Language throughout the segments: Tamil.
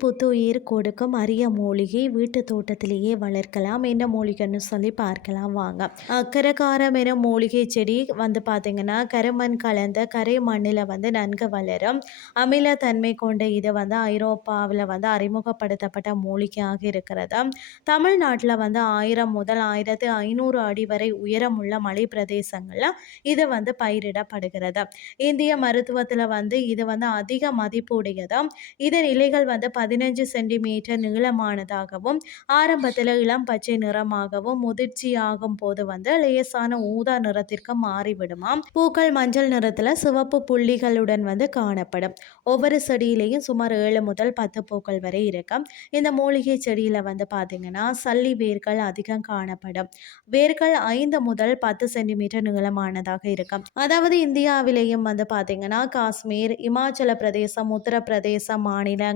புத்துயிர் கொடுக்கும் அரிய மூலிகை வீட்டு தோட்டத்திலேயே வளர்க்கலாம். என்ன மூலிகைன்னு சொல்லி பார்க்கலாம் வாங்க. அக்கரகாரம் என மூலிகை செடி வந்து பார்த்தீங்கன்னா கருமண் கலந்த கரை மண்ணில் வந்து நன்கு வளரும். அமிலத்தன்மை கொண்ட இது வந்து ஐரோப்பாவில் வந்து அறிமுகப்படுத்தப்பட்ட மூலிகையாக இருக்கிறது. தமிழ்நாட்டில் வந்து ஆயிரம் முதல் ஆயிரத்து ஐநூறு அடி வரை உயரமுள்ள மலை பிரதேசங்களில் இது வந்து பயிரிடப்படுகிறது. இந்திய மருத்துவத்தில் வந்து இது வந்து அதிக மதிப்புடையது இதன் இலைகள் வந்து பதினஞ்சு சென்டிமீட்டர் நீளமானதாகவும் ஆரம்பத்தில் இளம் பச்சை நிறமாகவும் முதிர்ச்சியாகும் போது வந்து லேசான ஊதா நிறத்திற்கு மாறிவிடுமாம் பூக்கள் மஞ்சள் நிறத்தில் சிவப்பு புள்ளிகளுடன் வந்து காணப்படும். ஒவ்வொரு செடியிலையும் சுமார் ஏழு முதல் பத்து பூக்கள் வரை இருக்கும். இந்த மூலிகை செடியில் வந்து பார்த்தீங்கன்னா சல்லி வேர்கள் அதிகம் காணப்படும். வேர்கள் ஐந்து முதல் பத்து சென்டிமீட்டர் நீளமானதாக இருக்கும். அதாவது இந்தியாவிலேயும் வந்து பார்த்தீங்கன்னா காஷ்மீர் இமாச்சல பிரதேசம் உத்தரப்பிரதேசம்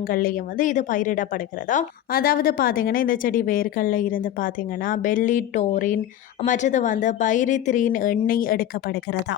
மாநிலங்கள்லேயும் வந்து இது பயிரிடப்படுகிறதா? அதாவது பார்த்தீங்கன்னா இந்த செடி வேர்களில் இருந்து பார்த்தீங்கன்னா பெல்லி டோரின் மற்றது வந்து பைரித்திரின் எண்ணெய் எடுக்கப்படுகிறதா?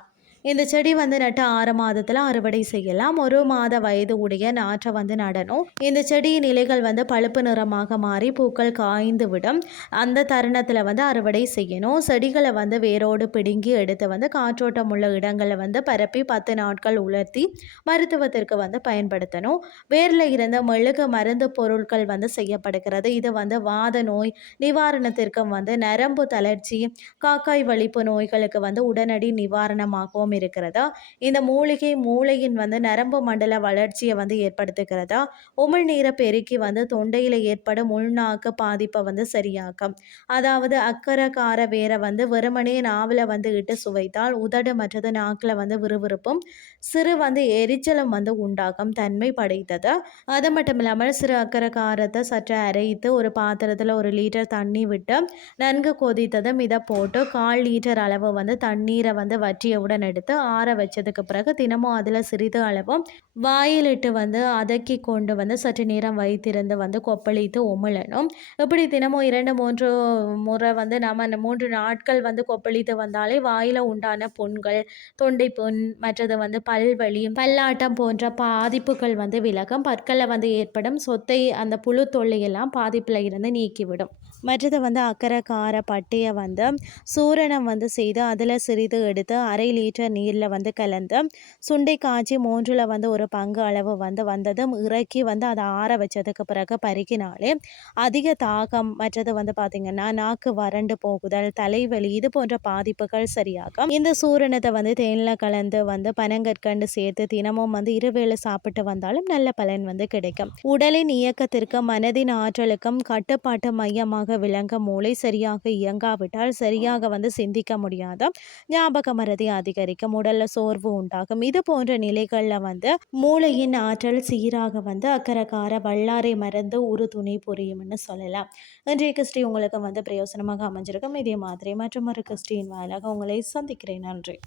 இந்த செடி வந்து நட்டு ஆறு மாதத்தில் அறுவடை செய்யலாம். ஒரு மாத வயது உடைய நாற்றை வந்து நடணும். இந்த செடியின் இலைகள் வந்து பழுப்பு நிறமாக மாறி பூக்கள் காய்ந்து விடும். அந்த தருணத்தில் வந்து அறுவடை செய்யணும். செடிகளை வந்து வேரோடு பிடுங்கி எடுத்து வந்து காற்றோட்டம் உள்ள இடங்களை வந்து பரப்பி பத்து நாட்கள் உலர்த்தி மருத்துவத்திற்கு வந்து பயன்படுத்தணும். வேரில் இருந்த மெழுகு மருந்து பொருட்கள் வந்து செய்யப்படுகிறது. இது வந்து வாத நோய் நிவாரணத்திற்கும் வந்து நரம்பு தளர்ச்சி காக்காய் வலிப்பு நோய்களுக்கு வந்து உடனடி நிவாரணமாகவும் இருக்கிறதா? இந்த மூலிகை மூளையின் வந்து நரம்பு மண்டல வளர்ச்சியை வந்து ஏற்படுத்துகிறதா? உமிழ்நீரை பெருக்கி வந்து தொண்டையில் ஏற்படும் உள்நாக்கு பாதிப்பை வந்து சரியாக்கும். அதாவது அக்கரக்கார வேரை வந்து வெறுமனே நாவில் வந்து இட்டு சுவைத்தால் உதடு மற்றது நாக்கில் வந்து விறுவிறுப்பும் சிறு வந்து எரிச்சலும் வந்து உண்டாகும் தன்மை படைத்தது? அது மட்டும் இல்லாமல் சிறு அக்கரக்காரத்தை காரத்தை சற்று அரைத்து ஒரு பாத்திரத்தில் ஒரு லிட்டர் தண்ணி விட்டு நன்கு கொதித்ததும் இதை போட்டு கால் லிட்டர் அளவு வந்து தண்ணீரை வந்து வற்றியவுடன் எடுத்து ஆற வச்சதுக்கு பிறகு தினமும் அதில் சிறிது அளவும் வாயிலிட்டு வந்து அதக்கி கொண்டு வந்து சற்று நேரம் வைத்திருந்து வந்து கொப்பளித்து உமிழணும். இப்படி தினமும் இரண்டு மூன்று முறை வந்து நம்ம அந்த மூன்று நாட்கள் வந்து கொப்பளித்து வந்தாலே வாயில் உண்டான புண்கள் தொண்டை புண் மற்றது வந்து பல்வலி பல்லாட்டம் போன்ற பாதிப்புகள் வந்து விலகும். பற்களை வந்து ஏற்படும். சொத்தை அந்த புழு தொல்லையெல்லாம் பாதிப்பில் இருந்து நீக்கிவிடும். மற்றது வந்து அக்கறை கார பட்டையை வந்து சூரணம் வந்து செய்து அதில் சிறிது எடுத்து அரை லிட்டர் நீரில் வந்து கலந்து சுண்டை காய்ச்சி மூன்றில் வந்து ஒரு பங்கு அளவு வந்து வந்ததும் இறக்கி வந்து அதை ஆற வச்சதுக்கு பிறகு பருகினாலே அதிக தாகம் மற்றது வந்து பார்த்திங்கன்னா நாக்கு வறண்டு போகுதல் தலைவலி இது போன்ற பாதிப்புகள் சரியாகும். இந்த சூரணத்தை வந்து தேனில் கலந்து வந்து பனங்கற்கண்டு சேர்த்து தினமும் வந்து இருவேளை சாப்பிட்டு வந்தாலும் நல்ல பலன் வந்து கிடைக்கும். உடலின் இயக்கத்திற்கு மனதின் ஆற்றலுக்கும் கட்டுப்பாட்டு மையமாக விளங்க மூளை சரியாக இயங்காவிட்டால் சரியாக வந்து சிந்திக்க முடியாத ஞாபக மறதி அதிகரிக்கும். உடல்ல சோர்வு உண்டாகும். இது போன்ற நிலைகளில் வந்து மூளையின் ஆற்றல் சீராக வந்து அக்கரக்கார வல்லாரை மறந்து ஒரு துணை புரியும்னு சொல்லலாம். இன்றைய கிறிஸ்டி உங்களுக்கு வந்து பிரயோசனமாக அமைஞ்சிருக்கும். இதே மாதிரி மற்றும் ஒரு கிறிஸ்டியின் வாயிலாக உங்களை சந்திக்கிறேன். நன்றி.